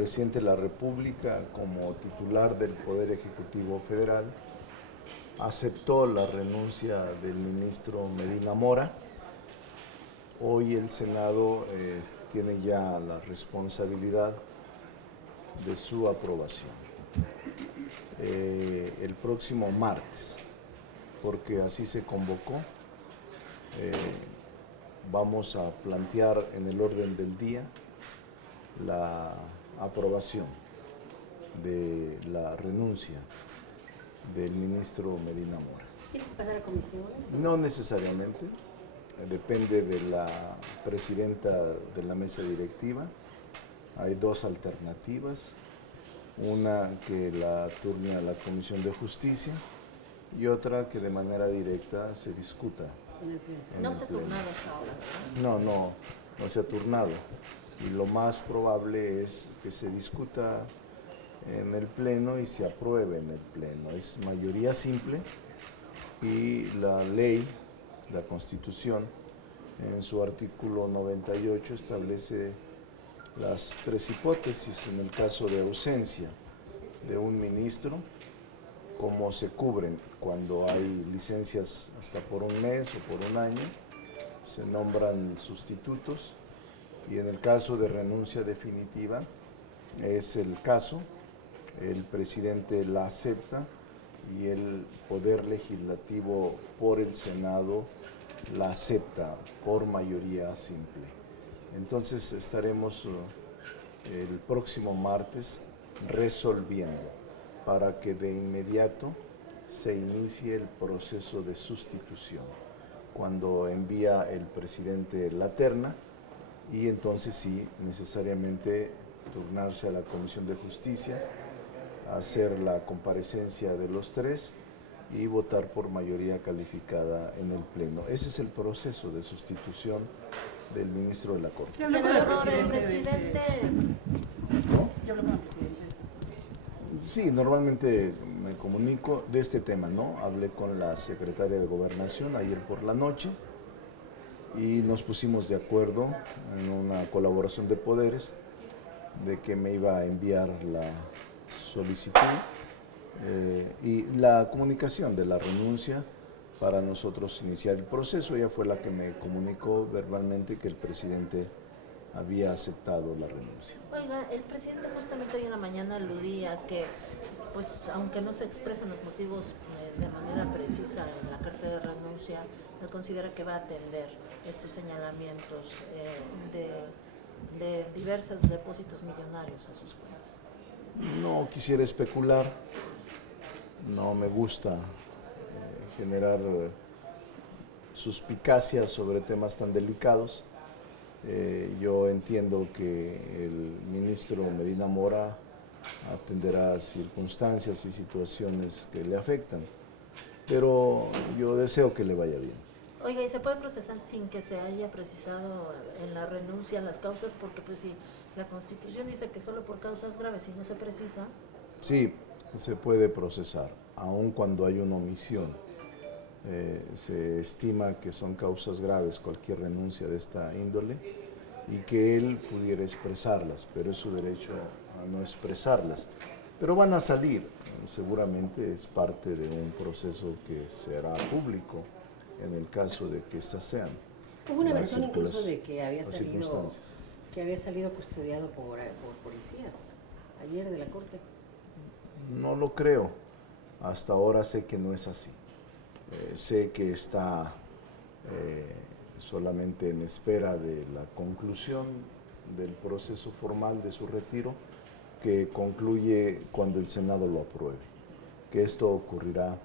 presidente de la República, como titular del Poder Ejecutivo Federal, aceptó la renuncia del ministro Medina Mora. Hoy el Senado tiene ya la responsabilidad de su aprobación. El próximo martes, porque así se convocó, vamos a plantear en el orden del día la aprobación de la renuncia del ministro Medina Mora. ¿Tiene que pasar a comisiones? No necesariamente, depende de la presidenta de la mesa directiva. Hay dos alternativas, una que la turne a la Comisión de Justicia y otra que de manera directa se discuta. No se ha turnado hasta ahora, ¿verdad? No se ha turnado. Y lo más probable es que se discuta en el Pleno y se apruebe en el Pleno. Es mayoría simple y la ley, la Constitución, en su artículo 98 establece las tres hipótesis en el caso de ausencia de un ministro, cómo se cubren cuando hay licencias hasta por un mes o por un año, se nombran sustitutos, y en el caso de renuncia definitiva es el caso, el presidente la acepta y el Poder Legislativo por el Senado la acepta por mayoría simple. Entonces estaremos el próximo martes resolviendo para que de inmediato se inicie el proceso de sustitución, cuando envía el presidente la terna, y entonces sí, necesariamente turnarse a la Comisión de Justicia, hacer la comparecencia de los tres y votar por mayoría calificada en el Pleno. Ese es el proceso de sustitución del ministro de la Corte. Senador, el presidente... ¿No? Yo hablo con el presidente. Sí, normalmente me comunico de este tema, ¿no? Hablé con la secretaria de Gobernación ayer por la noche y nos pusimos de acuerdo en una colaboración de poderes de que me iba a enviar la solicitud y la comunicación de la renuncia para nosotros iniciar el proceso. Ella fue la que me comunicó verbalmente que el presidente había aceptado la renuncia. Oiga, el presidente justamente hoy en la mañana aludía que, pues, aunque no se expresan los motivos de manera precisa en la carta de renuncia, él considera que va a atender estos señalamientos de diversos depósitos millonarios a sus cuentas. No quisiera especular, no me gusta generar suspicacias sobre temas tan delicados. Yo entiendo que el ministro Medina Mora atenderá circunstancias y situaciones que le afectan, pero yo deseo que le vaya bien. Oiga, ¿y se puede procesar sin que se haya precisado en la renuncia las causas? Porque pues si la Constitución dice que solo por causas graves, si no se precisa... Sí, se puede procesar, aun cuando hay una omisión. Se estima que son causas graves cualquier renuncia de esta índole y que él pudiera expresarlas, pero es su derecho a no expresarlas. Pero van a salir, seguramente es parte de un proceso que será público en el caso de que estas sean. Hubo una las versión incluso de las circunstancias. que había salido custodiado por policías ayer de la Corte. No lo creo, hasta ahora sé que no es así. Sé que está solamente en espera de la conclusión del proceso formal de su retiro, que concluye cuando el Senado lo apruebe, que esto ocurrirá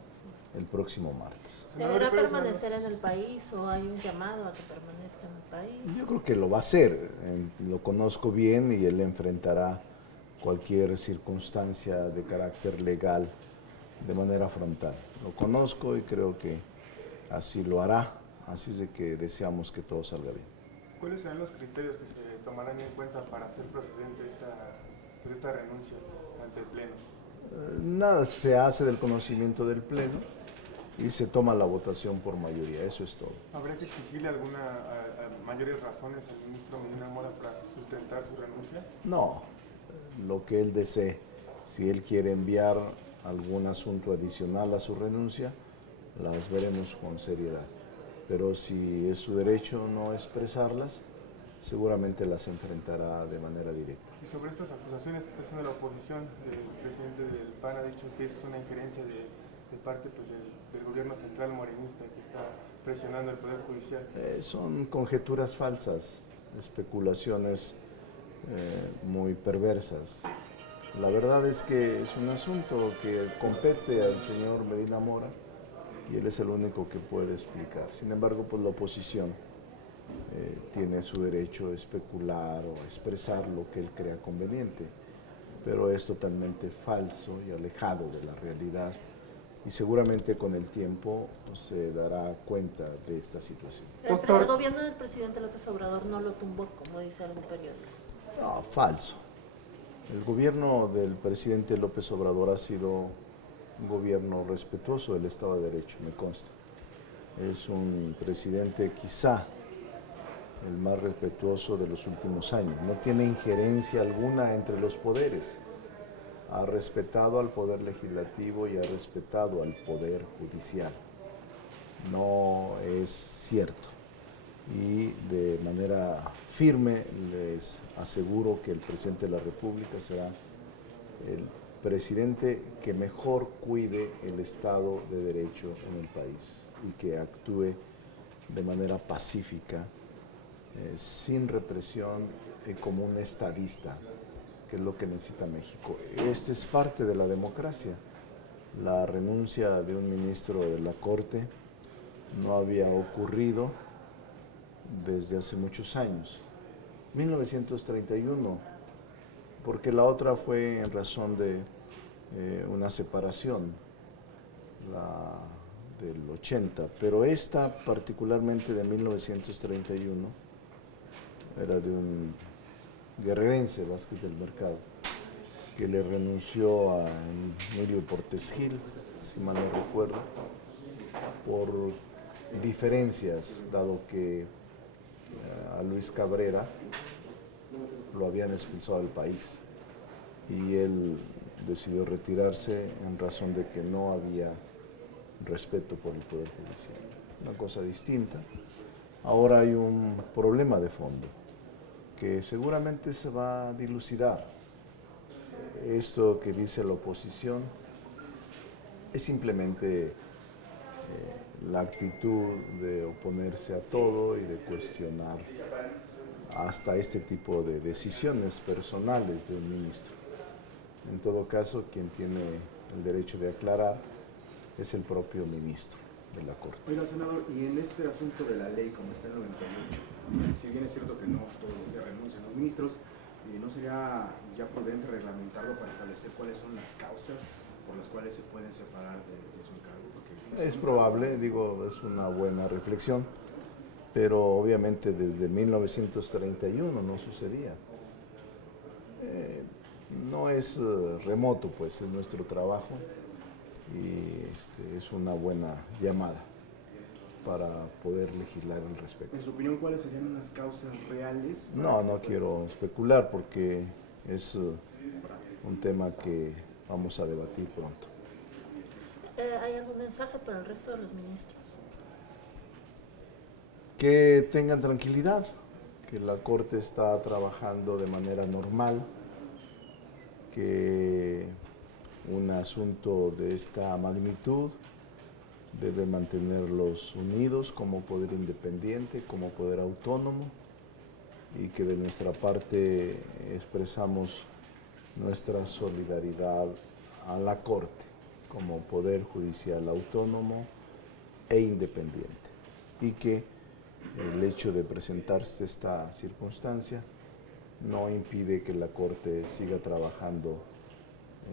el próximo martes. ¿Deberá permanecer en el país o hay un llamado a que permanezca en el país? Yo creo que lo va a hacer, lo conozco bien y él enfrentará cualquier circunstancia de carácter legal de manera frontal. Lo conozco y creo que así lo hará, así es de que deseamos que todo salga bien. ¿Cuáles serán los criterios que se tomarán en cuenta para hacer procedente esta renuncia ante el Pleno? Nada se hace del conocimiento del Pleno y se toma la votación por mayoría, eso es todo. ¿Habría que exigirle mayores razones al ministro Medina Mora para sustentar su renuncia? No, lo lo que él desee. Si él quiere enviar algún asunto adicional a su renuncia, las veremos con seriedad. Pero si es su derecho no expresarlas, seguramente las enfrentará de manera directa. Y sobre estas acusaciones que está haciendo la oposición, el presidente del PAN ha dicho que es una injerencia de parte pues, del gobierno central morenista que está presionando al Poder Judicial. Son conjeturas falsas, especulaciones muy perversas. La verdad es que es un asunto que compete al señor Medina Mora y él es el único que puede explicar. Sin embargo, pues la oposición tiene su derecho a especular o a expresar lo que él crea conveniente, pero es totalmente falso y alejado de la realidad y seguramente con el tiempo se dará cuenta de esta situación. El gobierno del presidente López Obrador no lo tumbó, como dice algún periódico. No, falso. El gobierno del presidente López Obrador ha sido un gobierno respetuoso del Estado de Derecho, me consta. Es un presidente quizá el más respetuoso de los últimos años. No tiene injerencia alguna entre los poderes. Ha respetado al poder legislativo y ha respetado al poder judicial. No es cierto. Y de manera firme les aseguro que el presidente de la República será el presidente que mejor cuide el Estado de Derecho en el país y que actúe de manera pacífica, sin represión, como un estadista, que es lo que necesita México. Esta es parte de la democracia. La renuncia de un ministro de la Corte no había ocurrido desde hace muchos años. 1931, porque la otra fue en razón de una separación, la del 80, pero esta particularmente de 1931 era de un guerrerense, Vázquez del Mercado, que le renunció a Emilio Portes Gil, si mal no recuerdo, por diferencias, dado que a Luis Cabrera lo habían expulsado del país y él decidió retirarse en razón de que no había respeto por el Poder Judicial. Una cosa distinta. Ahora hay un problema de fondo que seguramente se va a dilucidar. Esto que dice la oposición es simplemente la actitud de oponerse a todo y de cuestionar hasta este tipo de decisiones personales de un ministro. En todo caso, quien tiene el derecho de aclarar es el propio ministro de la Corte. Oiga, senador, y en este asunto de la ley, como está el 98, si bien es cierto que no todos los días renuncian los ministros, ¿no sería ya prudente reglamentarlo para establecer cuáles son las causas por las cuales se pueden separar de su encargo? Porque es probable, digo, es una buena reflexión, pero obviamente desde 1931 no sucedía. No es remoto, pues, es nuestro trabajo y es una buena llamada para poder legislar al respecto. En su opinión, ¿cuáles serían las causas reales? No quiero especular porque es un tema que vamos a debatir pronto. ¿Hay algún mensaje para el resto de los ministros? Que tengan tranquilidad, que la Corte está trabajando de manera normal, que un asunto de esta magnitud debe mantenerlos unidos como poder independiente, como poder autónomo, y que de nuestra parte expresamos nuestra solidaridad a la Corte como poder judicial autónomo e independiente, y que el hecho de presentarse esta circunstancia no impide que la Corte siga trabajando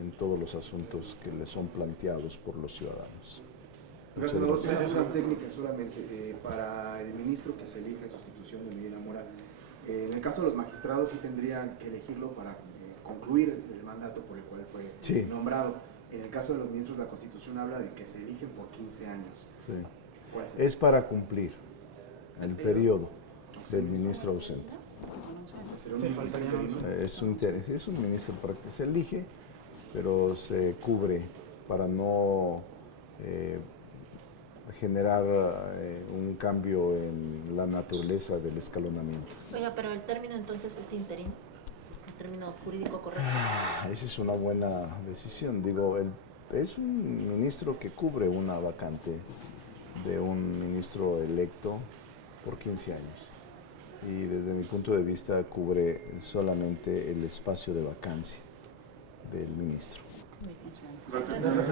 en todos los asuntos que le son planteados por los ciudadanos. Gracias, senador. Una técnica solamente para el ministro que se elige en sustitución de Medina Mora. En el caso de los magistrados sí tendrían que elegirlo para concluir el mandato por el cual fue nombrado. En el caso de los ministros, la Constitución habla de que se eligen por 15 años. Sí. ¿Cuál sería? Es para cumplir el periodo del ministro ausente. Sería un ministro interino. Es un ministro para que se elige, pero se cubre para no generar un cambio en la naturaleza del escalonamiento. Oiga, pero el término entonces es interino, el término jurídico correcto. Esa es una buena decisión. Digo, es un ministro que cubre una vacante de un ministro electo por 15 años. Y desde mi punto de vista cubre solamente el espacio de vacancia del ministro. Gracias.